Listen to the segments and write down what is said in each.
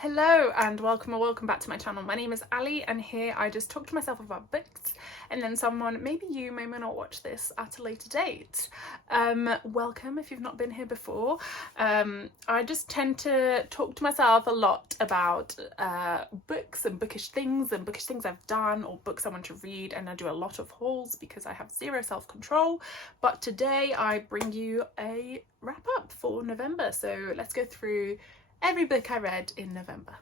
Hello and welcome or welcome back to my channel. My name is Ali and here I just talk to myself about books and then someone, maybe you may not watch this at a later date. Welcome if you've not been here before. I just tend to talk to myself a lot about books and bookish things I've done or books I want to read, and I do a lot of hauls because I have zero self-control. But today I bring you a wrap up for November, so let's go through every book I read in November.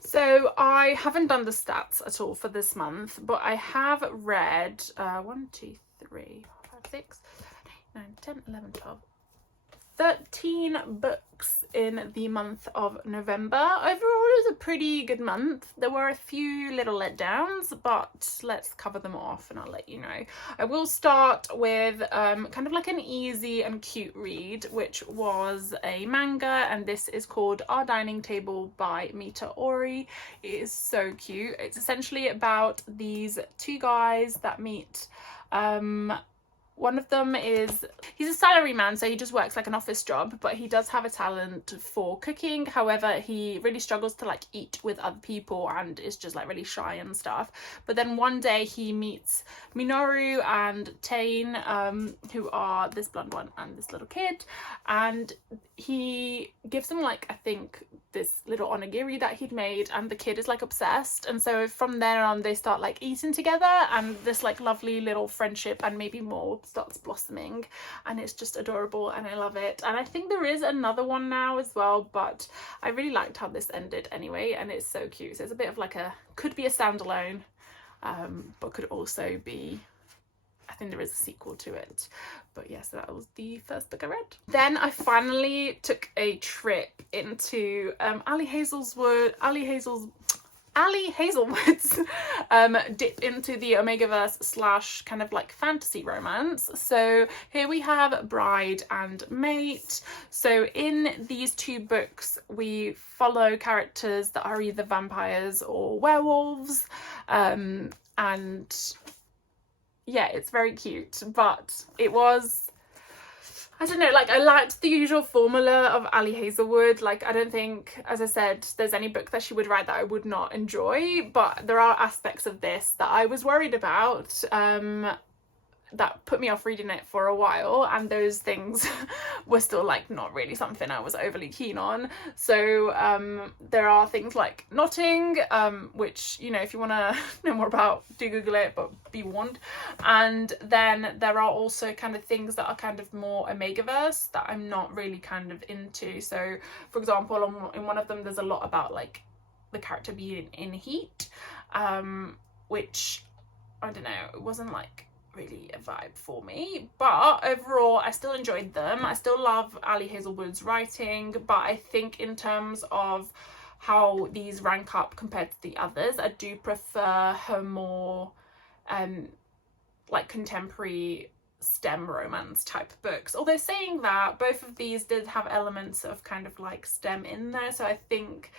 So I haven't done the stats at all for this month, but I have read 1, 2, 3, 4, 5, 6, 7, 8, 9, 10, 11, 12, 13 books in the month of November. Overall, it was a pretty good month. There were a few little letdowns, but let's cover them off and I'll let you know. I will start with kind of like an easy and cute read, which was a manga, and this is called Our Dining Table by Mita Ori. It is so cute. It's essentially about these two guys that meet. One of them is, he's a salary man, so he just works like an office job, but he does have a talent for cooking. However, he really struggles to like eat with other people and is just like really shy and stuff. But then one day he meets Minoru and Tain, who are this blonde one and this little kid, and he gives them like, I think, this little onigiri that he'd made, and the kid is like obsessed, and so from there on they start like eating together, and this like lovely little friendship and maybe more starts blossoming, and it's just adorable and I love it. And I think there is another one now as well, but I really liked how this ended anyway, and it's so cute. So it's a bit of like a, could be a standalone, but could also be, I think there is a sequel to it. But yes, that was the first book I read. Then I finally took a trip into Ali Hazelwood's dip into the Omegaverse / kind of like fantasy romance. So here we have Bride and Mate. So in these two books we follow characters that are either vampires or werewolves, and yeah, it's very cute, but it was, I don't know, like I liked the usual formula of Ali Hazelwood. Like I don't think, as I said, there's any book that she would write that I would not enjoy, but there are aspects of this that I was worried about, that put me off reading it for a while, and those things were still like not really something I was overly keen on. So there are things like knotting, which, you know, if you want to know more about, do Google it, but be warned. And then there are also kind of things that are kind of more Omegaverse that I'm not really kind of into. So for example, in one of them there's a lot about like the character being in heat, which I don't know, it wasn't like really a vibe for me, but overall I still enjoyed them. I still love Ali Hazelwood's writing, but I think in terms of how these rank up compared to the others, I do prefer her more like contemporary STEM romance type books. Although saying that, both of these did have elements of kind of like STEM in there, so I think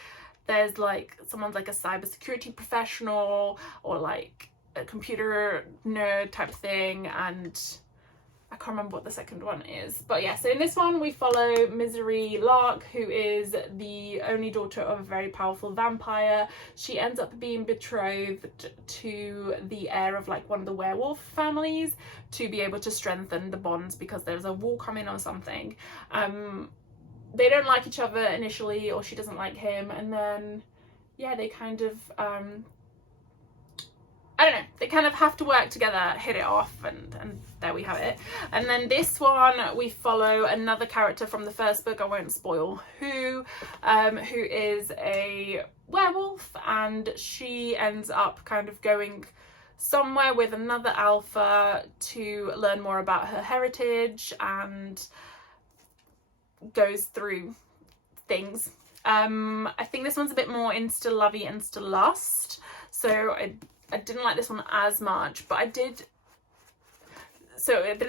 there's like someone's like a cybersecurity professional or like a computer nerd type thing, and I can't remember what the second one is. But yeah, so in this one we follow Misery Lark, who is the only daughter of a very powerful vampire. She ends up being betrothed to the heir of like one of the werewolf families to be able to strengthen the bonds because there's a war coming or something. They don't like each other initially, or she doesn't like him, and then yeah, they kind of I don't know, they kind of have to work together, hit it off, and there we have it. And then this one we follow another character from the first book, I won't spoil who is a werewolf, and she ends up kind of going somewhere with another alpha to learn more about her heritage and goes through things. I think this one's a bit more insta-lovey, insta-lust, so I didn't like this one as much, but I didn't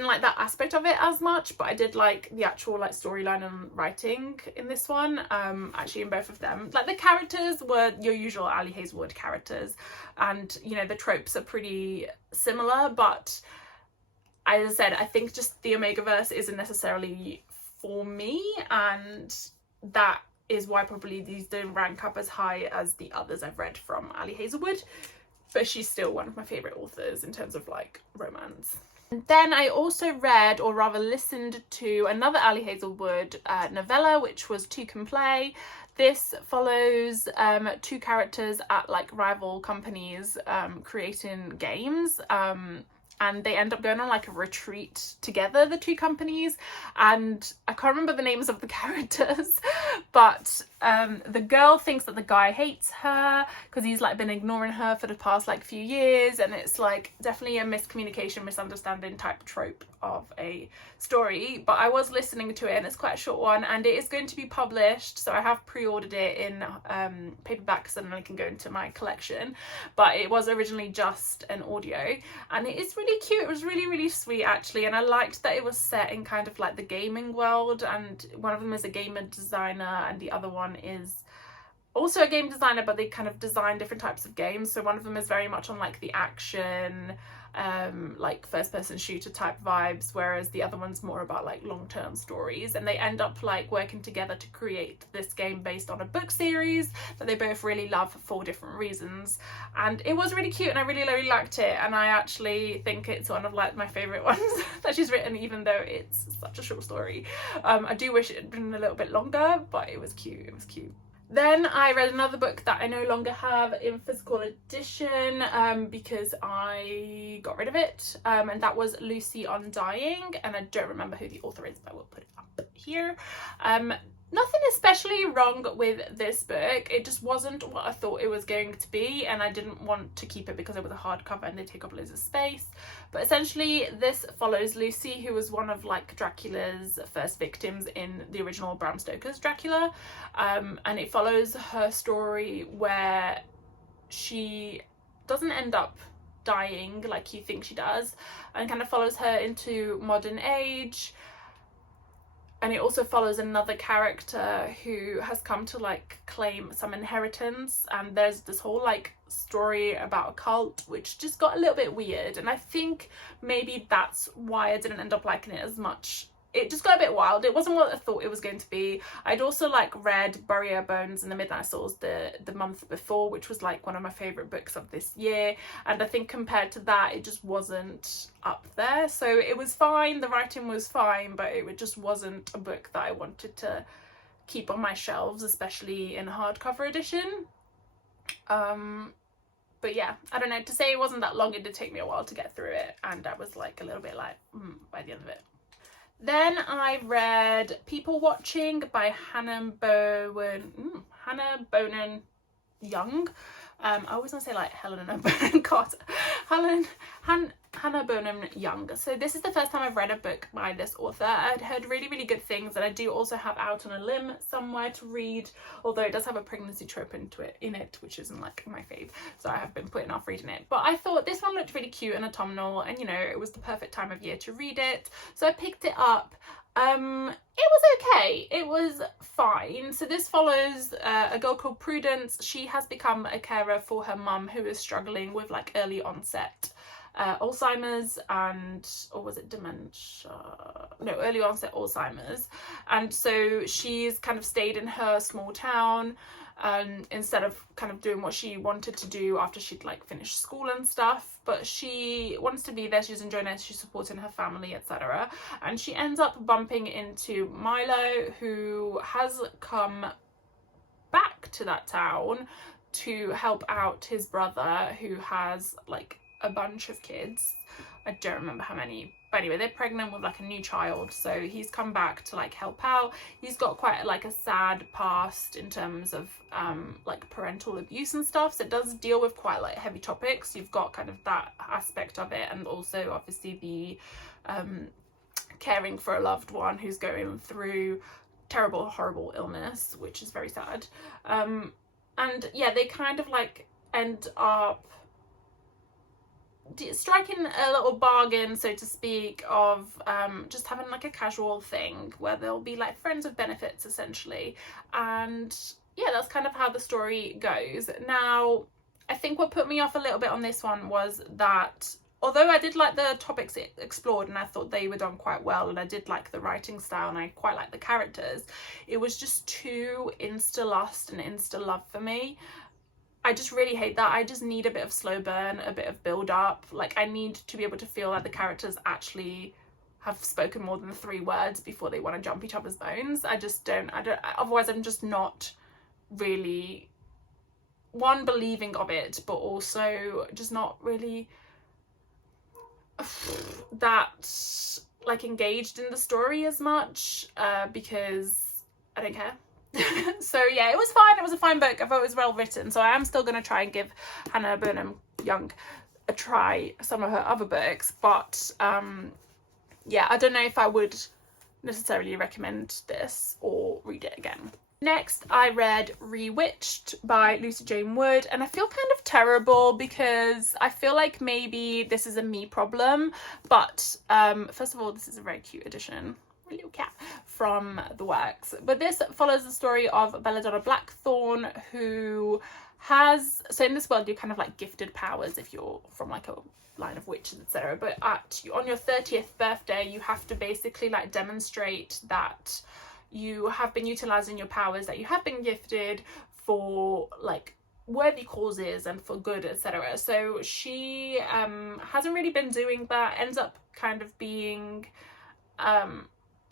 like that aspect of it as much, but I did like the actual like storyline and writing in this one, actually in both of them. Like the characters were your usual Ali Hazelwood characters, and you know the tropes are pretty similar, but as I said, I think just the Omegaverse isn't necessarily for me, and that is why probably these don't rank up as high as the others I've read from Ali Hazelwood, but she's still one of my favourite authors in terms of like romance. And then I also read, or rather listened to, another Ali Hazelwood novella, which was Two Can Play. This follows two characters at like rival companies creating games, and they end up going on like a retreat together, the two companies, and I can't remember the names of the characters, but the girl thinks that the guy hates her because he's like been ignoring her for the past like few years, and it's like definitely a miscommunication, misunderstanding type trope of a story. But I was listening to it, and it's quite a short one, and it is going to be published, so I have pre-ordered it in paperback so then I can go into my collection, but it was originally just an audio, and it is really cute. It was really sweet actually, and I liked that it was set in kind of like the gaming world, and one of them is a gamer designer and the other one is also a game designer, but they kind of design different types of games. So one of them is very much on like the action, like first person shooter type vibes, whereas the other one's more about like long-term stories, and they end up like working together to create this game based on a book series that they both really love for different reasons. And it was really cute, and I really liked it, and I actually think it's one of like my favorite ones that she's written, even though it's such a short story. I do wish it had been a little bit longer, but it was cute. Then I read another book that I no longer have in physical edition because I got rid of it, and that was Lucy Undying, and I don't remember who the author is, but I will put it up here. Nothing especially wrong with this book, it just wasn't what I thought it was going to be, and I didn't want to keep it because it was a hardcover and they take up loads of space. But essentially this follows Lucy, who was one of like Dracula's first victims in the original Bram Stoker's Dracula, and it follows her story where she doesn't end up dying like you think she does, and kind of follows her into modern age. And it also follows another character who has come to like claim some inheritance, and there's this whole like story about a cult which just got a little bit weird, and I think maybe that's why I didn't end up liking it as much. It just got a bit wild. It wasn't what I thought it was going to be. I'd also like read Bury Our Bones and the Midnight Souls the month before, which was like one of my favourite books of this year, and I think compared to that it just wasn't up there. So it was fine, the writing was fine, but it just wasn't a book that I wanted to keep on my shelves, especially in a hardcover edition. But yeah, I don't know, to say it wasn't that long, it did take me a while to get through it, and I was like a little bit like by the end of it. Then I read People Watching by Hannah Bonin Young. I always want to say like Helena Bonham Carter. Hannah Bonham Young. So this is the first time I've read a book by this author. I'd heard really good things, and I do also have Out on a Limb somewhere to read, although it does have a pregnancy trope in it, which isn't like my fave, so I have been putting off reading it. But I thought this one looked really cute and autumnal, and you know, it was the perfect time of year to read it, so I picked it up. It was okay, it was fine. So this follows a girl called Prudence. She has become a carer for her mum, who is struggling with like early onset Alzheimer's, or was it dementia? No, early onset Alzheimer's. And so she's kind of stayed in her small town instead of kind of doing what she wanted to do after she'd like finished school and stuff, but she wants to be there, she's enjoying it, she's supporting her family, etc. And she ends up bumping into Milo, who has come back to that town to help out his brother, who has like a bunch of kids. I don't remember how many, but anyway, they're pregnant with like a new child, so he's come back to like help out. He's got quite like a sad past in terms of like parental abuse and stuff, so it does deal with quite like heavy topics. You've got kind of that aspect of it, and also obviously the caring for a loved one who's going through terrible, horrible illness, which is very sad. And yeah, they kind of like end up striking a little bargain, so to speak, of just having like a casual thing where they'll be like friends with benefits essentially. And yeah, that's kind of how the story goes. Now, I think what put me off a little bit on this one was that although I did like the topics it explored and I thought they were done quite well, and I did like the writing style and I quite like the characters, it was just too insta-lust and insta-love for me. I just really hate that. I just need a bit of slow burn, a bit of build up. Like, I need to be able to feel like the characters actually have spoken more than 3 words before they want to jump each other's bones. I don't, otherwise I'm just not really, one, believing of it, but also just not really that like engaged in the story as much, because I don't care. So yeah, it was fine. It was a fine book. I thought it was well written, so I am still going to try and give Hannah Burnham Young a try, some of her other books, but yeah, I don't know if I would necessarily recommend this or read it again. Next, I read Rewitched by Lucy Jane Wood, and I feel kind of terrible because I feel like maybe this is a me problem, but first of all, this is a very cute edition, a little cat from the works. But this follows the story of Belladonna Blackthorn, who has, so in this world you're kind of like gifted powers if you're from like a line of witches, etc. But on your 30th birthday, you have to basically like demonstrate that you have been utilizing your powers that you have been gifted for like worthy causes and for good, etc. So she hasn't really been doing that, ends up kind of being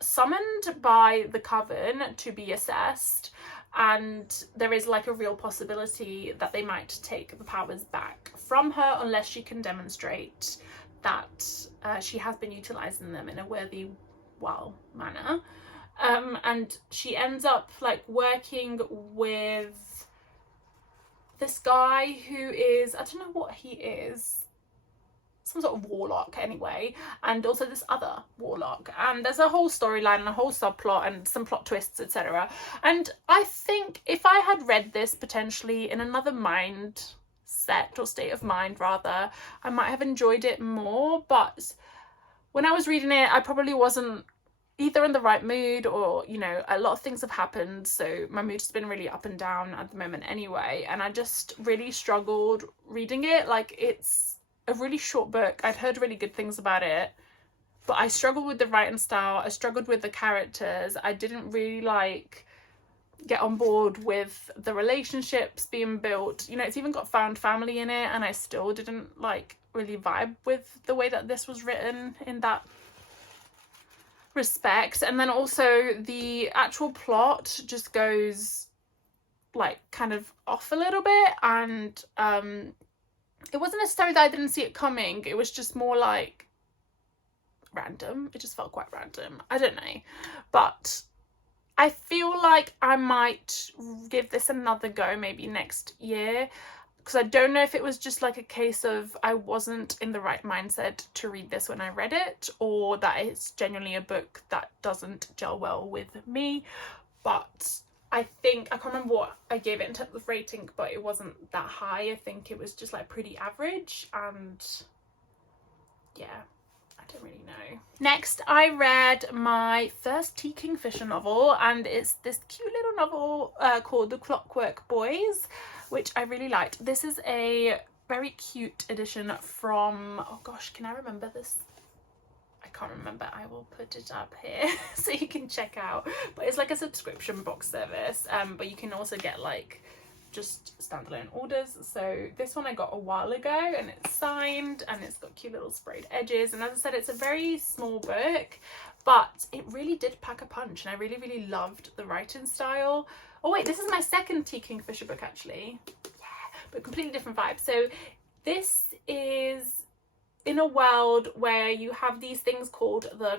summoned by the Coven to be assessed, and there is like a real possibility that they might take the powers back from her unless she can demonstrate that she has been utilizing them in a worthy, manner. And she ends up like working with this guy who is, I don't know what he is, some sort of warlock anyway, and also this other warlock, and there's a whole storyline and a whole subplot and some plot twists, etc. And I think if I had read this potentially in another mindset, or state of mind rather, I might have enjoyed it more. But when I was reading it, I probably wasn't either in the right mood, or, you know, a lot of things have happened, so my mood has been really up and down at the moment anyway, and I just really struggled reading it. Like, it's a really short book. I'd heard really good things about it, but I struggled with the writing style, I struggled with the characters, I didn't really like get on board with the relationships being built. You know, it's even got found family in it, and I still didn't like really vibe with the way that this was written in that respect. And then also the actual plot just goes like kind of off a little bit, and it wasn't necessarily that I didn't see it coming, it was just more like random. It just felt quite random, I don't know. But I feel like I might give this another go maybe next year, because I don't know if it was just like a case of I wasn't in the right mindset to read this when I read it, or that it's genuinely a book that doesn't gel well with me. But I think, I can't remember what I gave it in terms of rating, but it wasn't that high. I think it was just like pretty average, and yeah, I don't really know. Next, I read my first T. Kingfisher novel, and it's this cute little novel called The Clockwork Boys, which I really liked. This is a very cute edition from, oh gosh, can I remember this? I can't remember. I will put it up here so you can check out. But it's like a subscription box service, but you can also get like just standalone orders. So this one I got a while ago, and it's signed, and it's got cute little sprayed edges, and as I said, it's a very small book, but it really did pack a punch, and I really loved the writing style. Oh wait, this is my second T. Kingfisher book actually. Yeah, but completely different vibe. So this is in a world where you have these things called the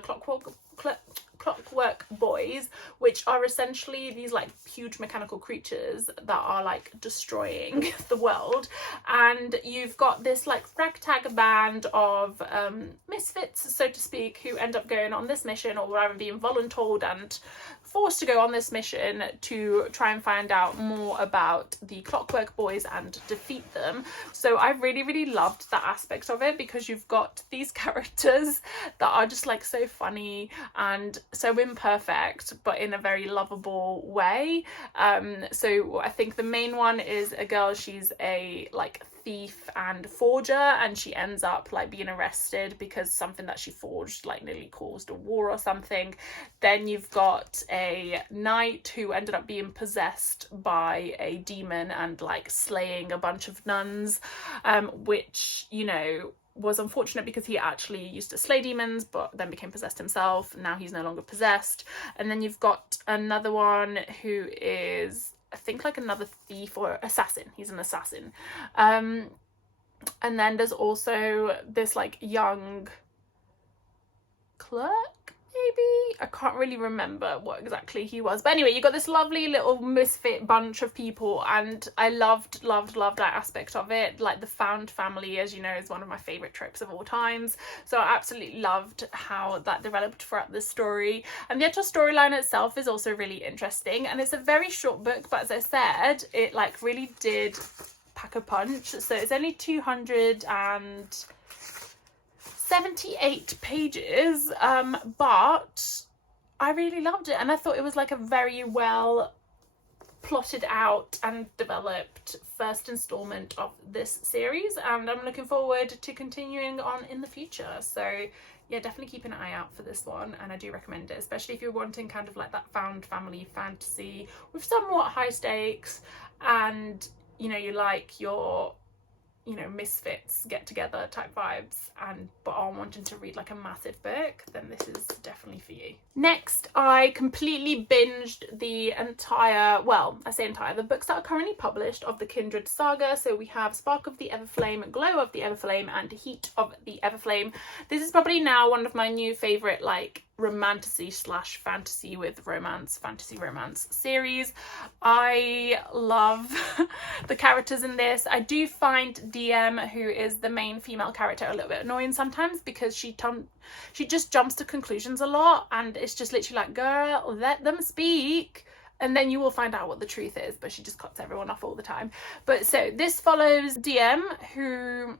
Clockwork Boys, which are essentially these like huge mechanical creatures that are like destroying the world, and you've got this like ragtag band of misfits, so to speak, who end up going on this mission, or rather being voluntold and forced to go on this mission to try and find out more about the Clockwork Boys and defeat them. So I really loved that aspect of it, because you've got these characters that are just like so funny, and so imperfect, but in a very lovable way. So I think the main one is a girl, she's a like thief and forger, and she ends up like being arrested because something that she forged like nearly caused a war or something. Then you've got a knight who ended up being possessed by a demon and like slaying a bunch of nuns, which, you know, was unfortunate because he actually used to slay demons but then became possessed himself. Now he's no longer possessed. And then you've got another one who is, I think, like another thief or assassin. He's an assassin. And then there's also this like young clerk, maybe? I can't really remember what exactly he was. But anyway, you got this lovely little misfit bunch of people, and I loved that aspect of it. Like the found family, as you know, is one of my favourite tropes of all times. So I absolutely loved how that developed throughout the story. And the actual storyline itself is also really interesting. And it's a very short book, but as I said, it like really did pack a punch. So it's only 278 pages, but I really loved it, and I thought it was like a very well plotted out and developed first installment of this series, and I'm looking forward to continuing on in the future. So yeah, definitely keep an eye out for this one, and I do recommend it, especially if you're wanting kind of like that found family fantasy with somewhat high stakes, and you know, you like your, you know, misfits get together type vibes, and but are wanting to read like a massive book, then this is definitely for you. Next, I completely binged the entire, well, I say entire, the books that are currently published of the Kindred saga. So we have Spark of the Everflame, Glow of the Everflame, and Heat of the Everflame. This is probably now one of my new favorite like romantasy / fantasy with romance, fantasy romance series. I love the characters in this. I do find DM, who is the main female character, a little bit annoying sometimes because she just jumps to conclusions a lot, and it's just literally like, girl, let them speak, and then you will find out what the truth is. But she just cuts everyone off all the time. But so this follows DM, who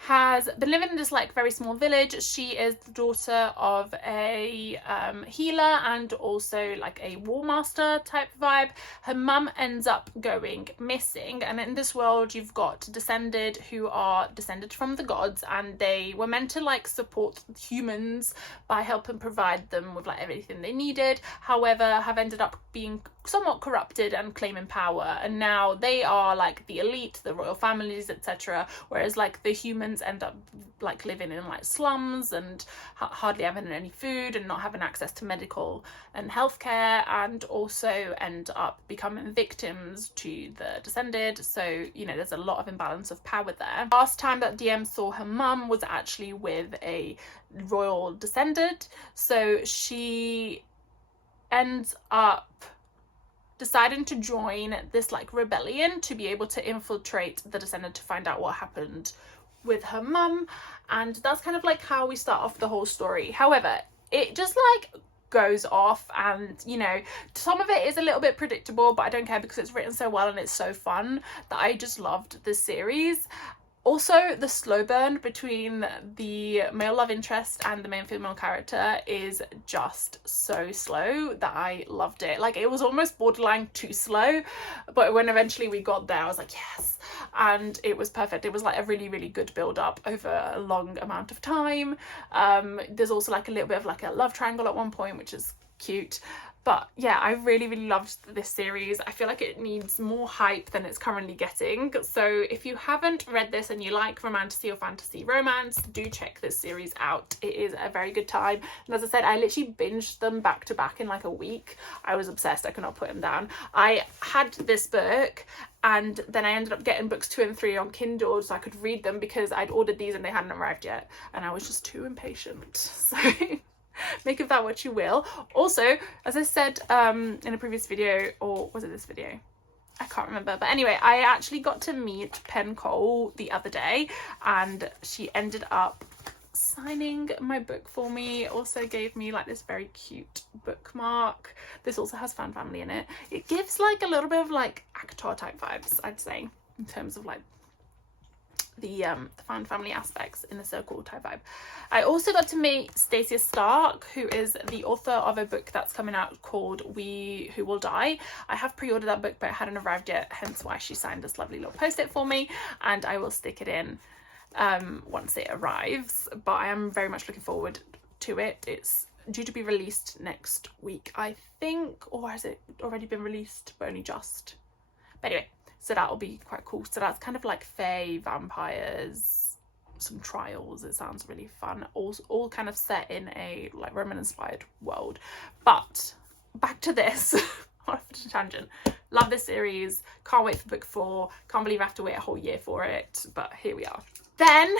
has been living in this like very small village. She is the daughter of a healer and also like a war master type vibe. Her mum ends up going missing, and in this world you've got descended, who are descended from the gods, and they were meant to like support humans by helping provide them with like everything they needed. However, have ended up being somewhat corrupted and claiming power, and now they are like the elite, the royal families, etc., whereas like the humans end up like living in like slums and hardly having any food and not having access to medical and healthcare, and also end up becoming victims to the descended. So, you know, there's a lot of imbalance of power there. Last time that DM saw her mum was actually with a royal descended, so she ends up deciding to join this like rebellion to be able to infiltrate the descendant to find out what happened with her mum. And that's kind of like how we start off the whole story. However, it just like goes off, and you know, some of it is a little bit predictable, but I don't care because it's written so well and it's so fun that I just loved this series. Also, the slow burn between the male love interest and the main female character is just so slow that I loved it. Like, it was almost borderline too slow, but when eventually we got there, I was like, yes, and it was perfect. It was like a really, really good build up over a long amount of time. There's also like a little bit of like a love triangle at one point, which is cute. But yeah, I really, really loved this series. I feel like it needs more hype than it's currently getting. So if you haven't read this and you like romantasy or fantasy romance, do check this series out. It is a very good time. And as I said, I literally binged them back to back in like a week. I was obsessed. I could not put them down. I had this book, and then I ended up getting books 2 and 3 on Kindle so I could read them because I'd ordered these and they hadn't arrived yet. And I was just too impatient. So make of that what you will. Also, as I said in a previous video, or was it this video? I can't remember, but anyway, I actually got to meet Pen Cole the other day, and she ended up signing my book for me. Also gave me like this very cute bookmark. This also has fan family in it. It gives like a little bit of like ACOTAR type vibes, I'd say, in terms of like the found family aspects in the circle type vibe. I also got to meet Stacia Stark, who is the author of a book that's coming out called We Who Will Die. I have pre-ordered that book, but it hadn't arrived yet, hence why she signed this lovely little post-it for me, and I will stick it in once it arrives. But I am very much looking forward to it. It's due to be released next week, I think, or has it already been released, but only just? But anyway, so that'll be quite cool. So that's kind of like fae, vampires, some trials. It sounds really fun. All kind of set in a like Roman inspired world. But back to this. Off a tangent. Love this series. Can't wait for book 4. Can't believe I have to wait a whole year for it. But here we are. Then,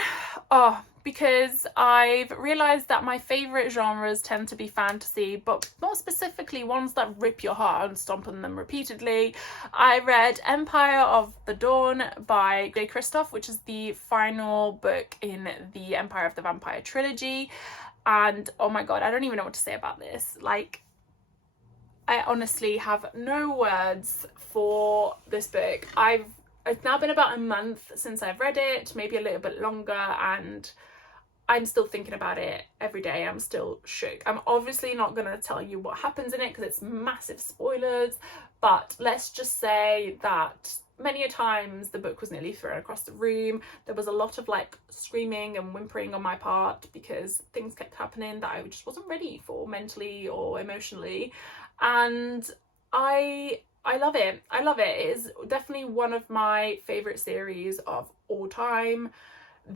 because I've realised that my favourite genres tend to be fantasy, but more specifically ones that rip your heart and stomp on them repeatedly, I read Empire of the Dawn by Jay Kristoff, which is the final book in the Empire of the Vampire trilogy. And oh my god, I don't even know what to say about this. Like, I honestly have no words for this book. It's now been about a month since I've read it, maybe a little bit longer, and I'm still thinking about it every day. I'm still shook. I'm obviously not going to tell you what happens in it because it's massive spoilers, but let's just say that many a times the book was nearly thrown across the room. There was a lot of like screaming and whimpering on my part because things kept happening that I just wasn't ready for mentally or emotionally, and I love it. I love it. It is definitely one of my favourite series of all time.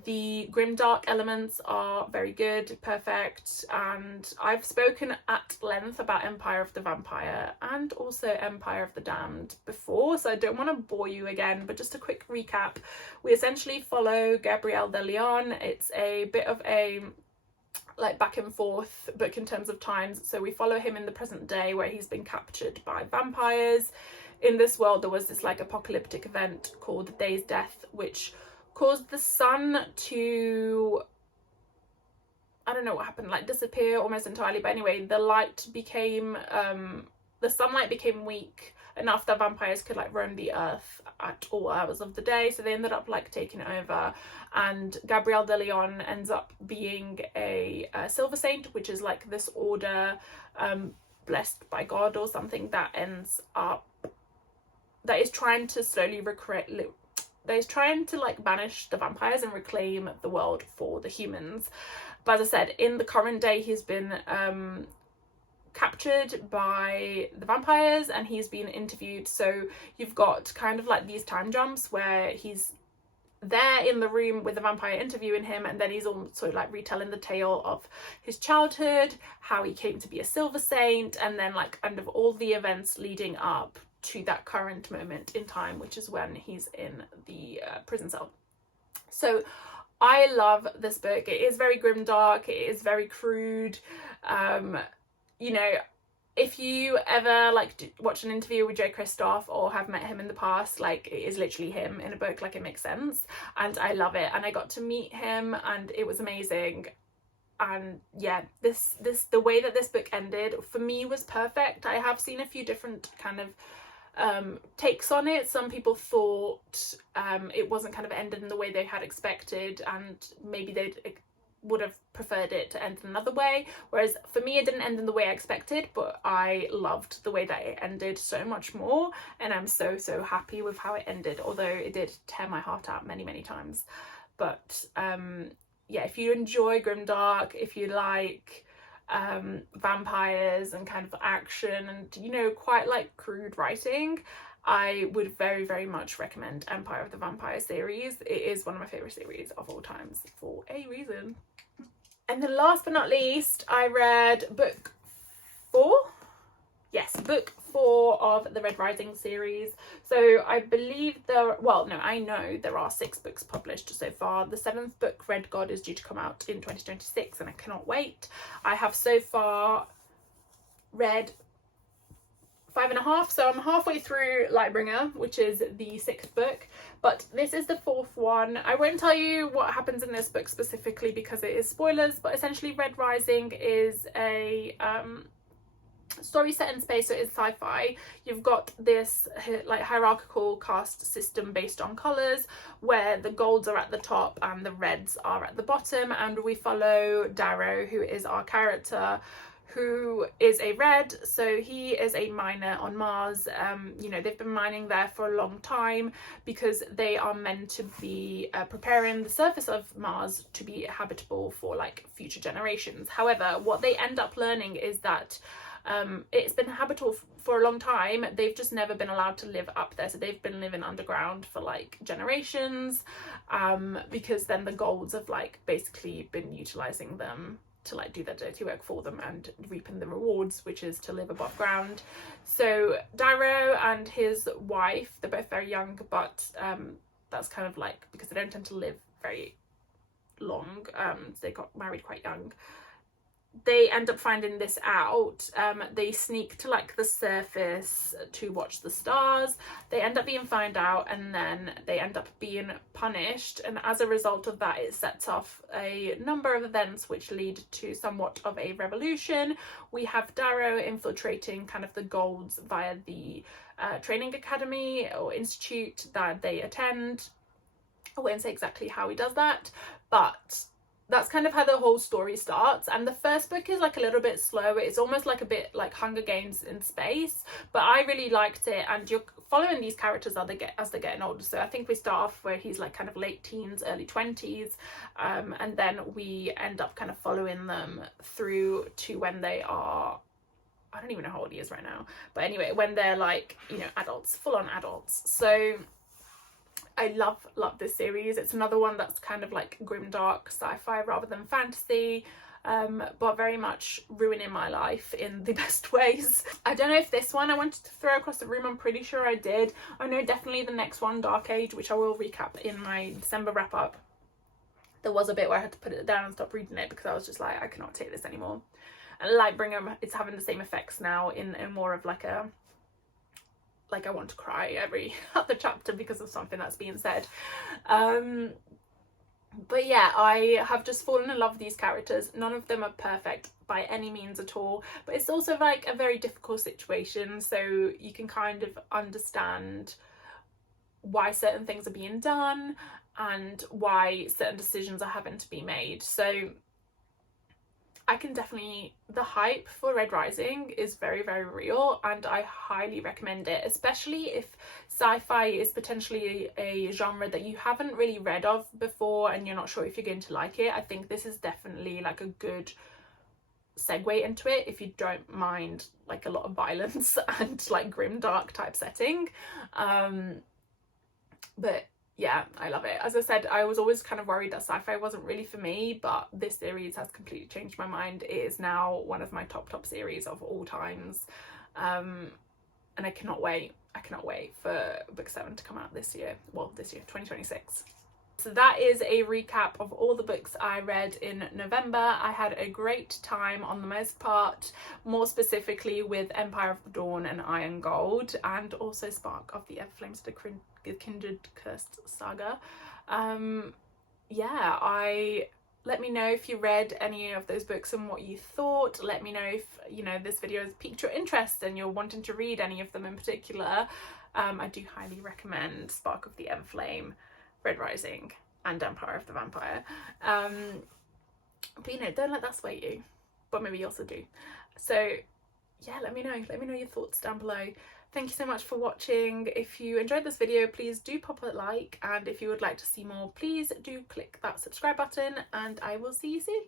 The grimdark elements are very good, perfect, and I've spoken at length about Empire of the Vampire and also Empire of the Damned before, so I don't want to bore you again, but just a quick recap. We essentially follow Gabriel de Leon. It's a bit of a like back and forth book in terms of times, so we follow him in the present day where he's been captured by vampires. In this world there was this like apocalyptic event called the Day's Death, which caused the sun to, I don't know what happened, like disappear almost entirely, but anyway, the light became the sunlight became weak enough that vampires could like roam the earth at all hours of the day, so they ended up like taking it over, and Gabriel de Leon ends up being a silver saint, which is like this order blessed by God or something that ends up, that is trying to slowly that is trying to like banish the vampires and reclaim the world for the humans. But as I said, in the current day he's been captured by the vampires and he's been interviewed, so you've got kind of like these time jumps where he's there in the room with the vampire interviewing him, and then he's also like retelling the tale of his childhood, how he came to be a silver saint, and then like kind of all the events leading up to that current moment in time, which is when he's in the prison cell. So I love this book. It is very grimdark, it is very crude. You know, if you ever like watch an interview with Jay Kristoff or have met him in the past, like it is literally him in a book, like it makes sense, and I love it. And I got to meet him and it was amazing. And yeah, this the way that this book ended for me was perfect. I have seen a few different kind of takes on it. Some people thought it wasn't kind of ended in the way they had expected, and maybe they would have preferred it to end another way, whereas for me it didn't end in the way I expected, but I loved the way that it ended so much more, and I'm so happy with how it ended, although it did tear my heart out many times. But yeah, if you enjoy grimdark, if you like vampires and kind of action and, you know, quite like crude writing, I would very much recommend Empire of the Vampire series. It is one of my favourite series of all times for a reason. And then last but not least, I read book 4. Yes, book 4 of the Red Rising series. So I believe I know there are 6 books published so far. The 7th book, Red God, is due to come out in 2026 and I cannot wait. I have so far read 5.5, so I'm halfway through Lightbringer, which is the 6th book, but this is the 4th one. I won't tell you what happens in this book specifically because it is spoilers, but essentially Red Rising is a story set in space, so it's sci-fi. You've got this like hierarchical caste system based on colours, where the golds are at the top and the reds are at the bottom, and we follow Darrow, who is our character, who is a red. So he is a miner on Mars. You know, they've been mining there for a long time because they are meant to be preparing the surface of Mars to be habitable for like future generations. However, what they end up learning is that it's been habitable for a long time. They've just never been allowed to live up there, so they've been living underground for like generations, because then the golds have like basically been utilizing them to like do their dirty work for them and reaping the rewards, which is to live above ground. So Darrow and his wife, they're both very young, but that's kind of like because they don't tend to live very long, so they got married quite young. They end up finding this out. They sneak to like the surface to watch the stars. They end up being found out, and then they end up being punished, and as a result of that it sets off a number of events which lead to somewhat of a revolution. We have Darrow infiltrating kind of the golds via the training academy or institute that they attend. I won't say exactly how he does that, but that's kind of how the whole story starts. And the first book is like a little bit slow. It's almost like a bit like Hunger Games in space, but I really liked it. And you're following these characters as they're getting older. So I think we start off where he's like kind of late teens, early 20s, and then we end up kind of following them through to when they are, I don't even know how old he is right now, but anyway, when they're like, you know, adults, full on adults. So I love this series. It's another one that's kind of like grimdark sci-fi rather than fantasy, but very much ruining my life in the best ways. I don't know if this one I wanted to throw across the room. I'm pretty sure I did. I know definitely the next one, Dark Age, which I will recap in my December wrap up. There was a bit where I had to put it down and stop reading it because I was just like, I cannot take this anymore. And Lightbringer, it's having the same effects now in more of like a, like I want to cry every other chapter because of something that's being said. But yeah, I have just fallen in love with these characters. None of them are perfect by any means at all, but it's also like a very difficult situation, so you can kind of understand why certain things are being done and why certain decisions are having to be made. So I can definitely, the hype for Red Rising is very, very real, and I highly recommend it, especially if sci-fi is potentially a genre that you haven't really read of before and you're not sure if you're going to like it. I think this is definitely like a good segue into it if you don't mind like a lot of violence and like grim dark type setting. But yeah, I love it. As I said, I was always kind of worried that sci-fi wasn't really for me, but this series has completely changed my mind. It is now one of my top series of all times, and I cannot wait for book 7 to come out this year. Well, this year, 2026. So that is a recap of all the books I read in November. I had a great time on the most part, more specifically with Empire of the Dawn and Iron Gold, and also Spark of the Everflames, the Kindred Cursed Saga. Yeah, let me know if you read any of those books and what you thought. Let me know if, you know, this video has piqued your interest and you're wanting to read any of them in particular. I do highly recommend Spark of the Everflame, Red Rising, and Empire of the Vampire. But you know, don't let that sway you, but maybe you also do. So yeah, let me know your thoughts down below. Thank you so much for watching. If you enjoyed this video, please do pop a like, and if you would like to see more, please do click that subscribe button, and I will see you soon.